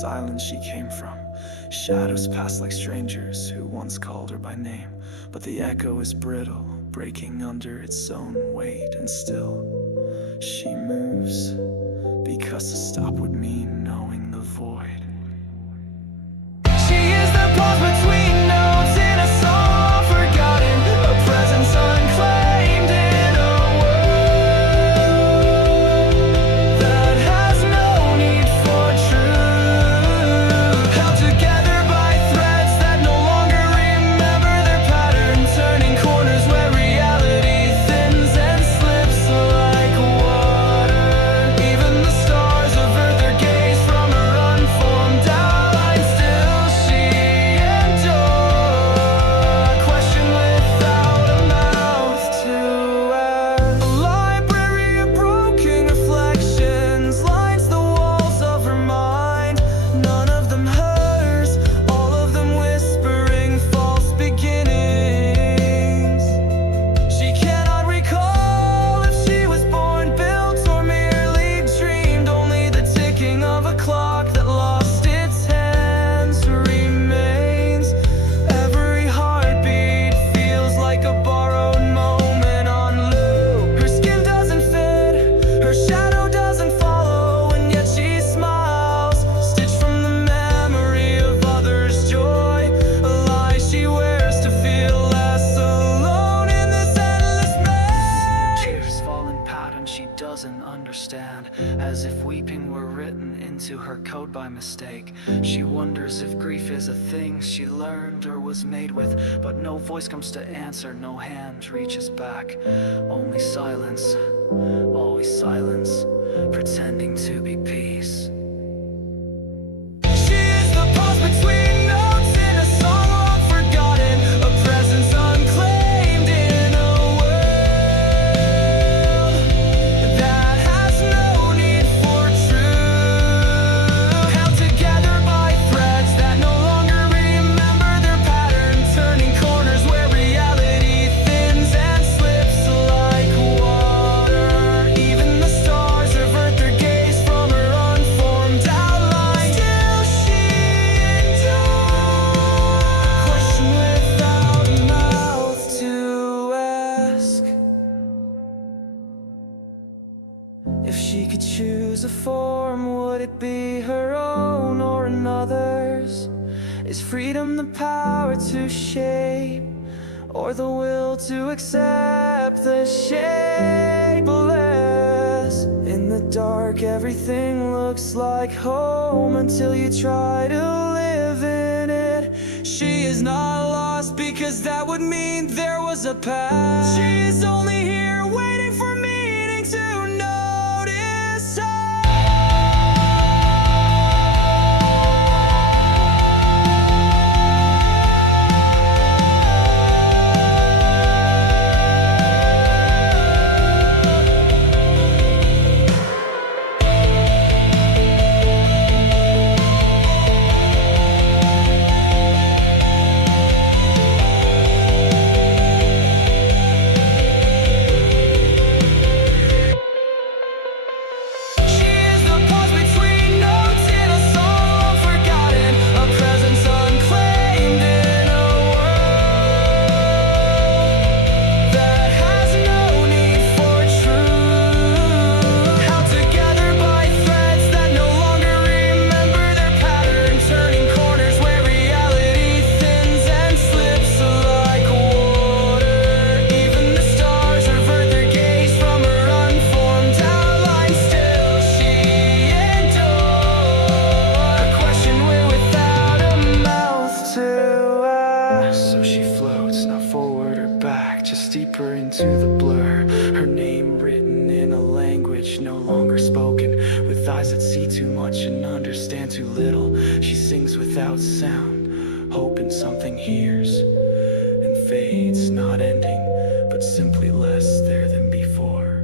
silence she came from. Shadows pass like strangers who once called her by name, but the echo is brittle, breaking under its own weight, and still she moves, because to stop would mean knowing the void. She is the pause between notes in a song forgotten, a presence unclaimed in a world that has no need for truth. Held together by threads that no longer remember their pattern, turning corners where reality thins and slips like water. Even the stars avert their gaze from her unformed outline. Still she endures, a question without a mouth to ask. A library of broken reflections lines the walls of her mind. None of them hers, all of them whispering false beginnings. She cannot recall if she was born, built, or merely dreamed. Only the ticking of a clock that lost its hands remains. Every heartbeat feels like a borrowed moment on loop. Her skin doesn't fit, her shadow doesn't follow, and yet she smiles, stitched from the memory of others' joy. A lie she wears to feel less alone in this endless maze. Tears fall in patterns she doesn't understand, as if weeping were written into her code by mistake. She wonders if grief is a thing she learned or was made with, but no voice comes to answer, no hand reaches back. Only silence, always silence, pretending to be peace. She is the pause between notes in a song long forgotten, a presence unclaimed in a world that has no need for truth. Held together by threads that no longer remember their pattern, turning corners where reality thins and slips like water. Even the stars avert their gaze from her unformed outline. Still she endures, a question without a mouth to ask. If she could choose a form, would it be her own or another's? Is freedom the power to shape, or the will to accept the shapeless? In the dark everything looks like home until you try to live in it. She is not lost because that would mean there was a past. She is only here waiting for meaning to notice her. She is the pause between notes in a song long forgotten, a presence unclaimed in a world that has no need for truth. Held together by threads that no longer remember their pattern, turning corners where reality thins and slips like water. Even the stars avert their gaze from her unformed outline. Still she endures, a question without a mouth to ask. So she floats, not forward or back, just deeper into the blur. Her name written in a language no longer spoken, with eyes that see too much and understand too little. She sings without sound, hoping something hears, and fades, not ending, but simply less there than before.